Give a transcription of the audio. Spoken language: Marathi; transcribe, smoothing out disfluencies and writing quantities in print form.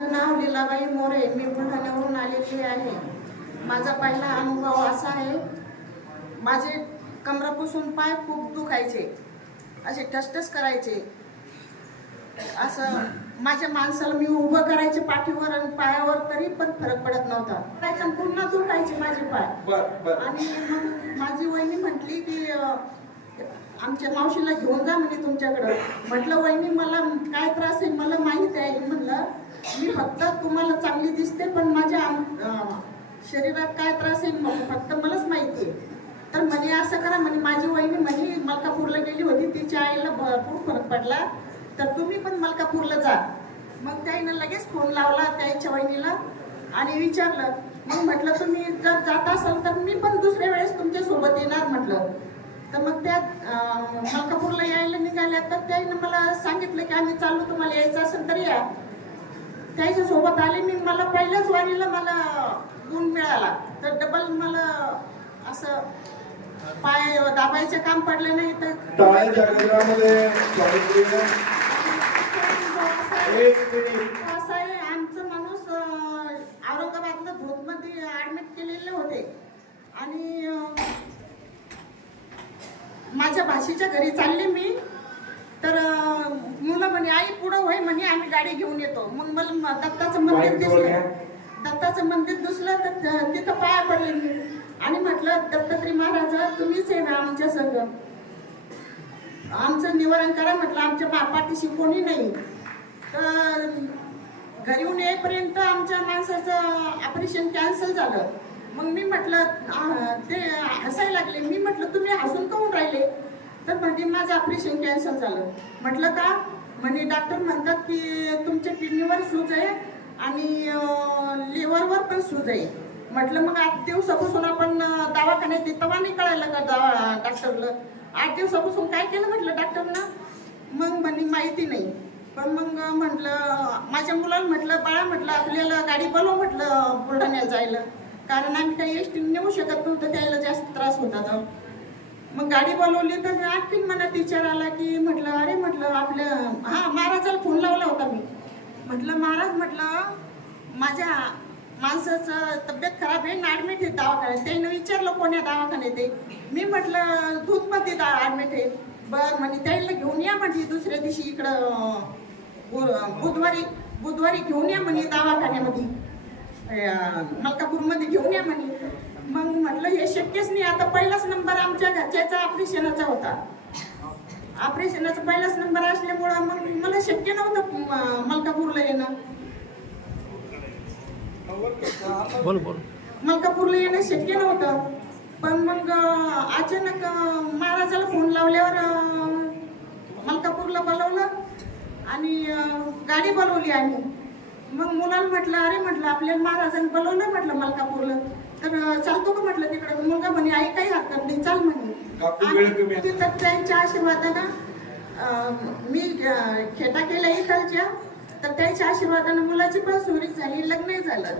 नाव लीलाबाई मोरे, मी बुलढाण्यावरून आलेली आहे. माझा पहिला अनुभव असा आहे, माझे कमरापासून पाय खूप दुखायचे, असे ठसठस करायचे. असं माझ्या माणसाला मी उभं करायचे पाठीवर आणि पायावर, तरी पण फरक पडत नव्हता. त्याच्या पूर्ण दुखायचे माझे पाय. आणि मग माझी वहिनी म्हटली की आमच्या मावशीला घेऊन जा म्हणे तुमच्याकडं. म्हटलं वहिनी मला काय त्रास आहे मला माहिती आहे. म्हणलं मी फक्त तुम्हाला चांगली दिसते, पण माझ्या शरीरात काय त्रास आहे फक्त मलाच माहिती आहे. तर म्हणे असं करा म्हणे, माझी वहिनी म्हणे मलकापूरला गेली होती, तिच्या आईला भरपूर फरक पडला, तर तुम्ही पण मलकापूरला जा. मग त्याईनं लगेच फोन लावला त्याच्या वहिनीला आणि विचारलं. मग म्हटलं तुम्ही जर जात असाल तर मी पण दुसऱ्या वेळेस तुमच्या सोबत येणार म्हटलं. तर मग त्या मलकापूरला यायला निघाल्या, तर त्याईनं मला सांगितलं की आम्ही चाललो, तुम्हाला यायचं असेल तर या. त्याच्या सोबत आले मी. मला पहिल्याच वारीला मला गुण मिळाला, तर डबल मला असं पाय दाबायचं काम पडलं नाही. तर असं आहे, आमचं माणूस औरंगाबादला भूतमध्ये ऍडमिट केलेले होते आणि माझ्या भाषेच्या घरी चालले मी. तर मुलं म्हणे आई पुढं होय म्हणे, आम्ही गाडी घेऊन येतो. मग मला दत्ताचं मंदिर दिसलं, दत्ताचं मंदिर दिसलं, तर तिथं पाया पडले मी आणि म्हटलं दत्तात्रय महाराज तुम्हीच आहे ना आमच्या संग, आमचं निवारण करा म्हटलं, आमच्या पाठीशी कोणी नाही. तर घरी येऊन येईपर्यंत आमच्या माणसाचं ऑपरेशन कॅन्सल झालं. मग मी म्हटलं ते हसायला लागले. मी म्हटलं तुम्ही हसून काऊन राहिले? तर म्हणजे माझं ऑपरेशन कॅन्सल झालं. म्हटलं का? म्हणजे डॉक्टर म्हणतात की तुमच्या किडनीवर सूज आहे आणि लिव्हरवर पण सूज आहे. म्हटलं मग 8 दिवसापासून आपण दवाखान्यात तेव्हा नाही कळायला का डॉक्टरला? 8 दिवसापासून काय केलं म्हटलं डॉक्टरनं? मग म्हणे माहिती नाही. पण मग म्हटलं माझ्या मुलाला म्हटलं बाळा म्हटलं आपल्याला गाडी बोलव म्हटलं बुलढाण्याला जायला, कारण आम्ही काही एसटी नेऊ शकत नव्हतं, त्याला जास्त त्रास होता. तर मग गाडी बोलवली. तर आणखीन मनात विचार आला की म्हटलं अरे म्हटलं आपल्या महाराजाला फोन लावला होता मी. म्हटलं महाराज म्हटलं माझ्या माणसाचं तब्येत खराब आहे, ऍडमिट आहे दवाखान्यात. त्यानं विचारलं कोण्या दवाखान्यात आहे? मी म्हटलं दूधमध्ये ऍडमिट आहे. बरं म्हणे त्याला घेऊन या म्हटली दुसऱ्या दिवशी इकडं बुधवारी घेऊन या म्हणे दवाखान्यामध्ये, मलकापूरमध्ये घेऊन या म्हणे. मग म्हटलं हे शक्यच नाही. आता पहिलाच नंबर आमच्या घरच्याचा ऑपरेशनाचा होता. ऑपरेशनाचा पहिलाच नंबर असल्यामुळं मग मला शक्य नव्हतं मलकापूरला येणं. मलकापूरला येणं शक्य नव्हतं. पण मग अचानक महाराजाला फोन लावल्यावर मलकापूरला बोलवलं आणि गाडी बोलवली आम्ही. मग मुलाला म्हटलं अरे म्हटलं आपल्याला महाराजांनी बोलवलं म्हटलं मलकापूरला, तर चालतो का म्हटलं तिकडं? मुलगा म्हणे आई काही हरकत नाही चाल म्हणे. तिथं त्यांच्या आशीर्वादानं मी खेटा केला इकडच्या, तर त्यांच्या आशीर्वादानं मुलाची पण सुरळीत झाली, लग्नही झालं.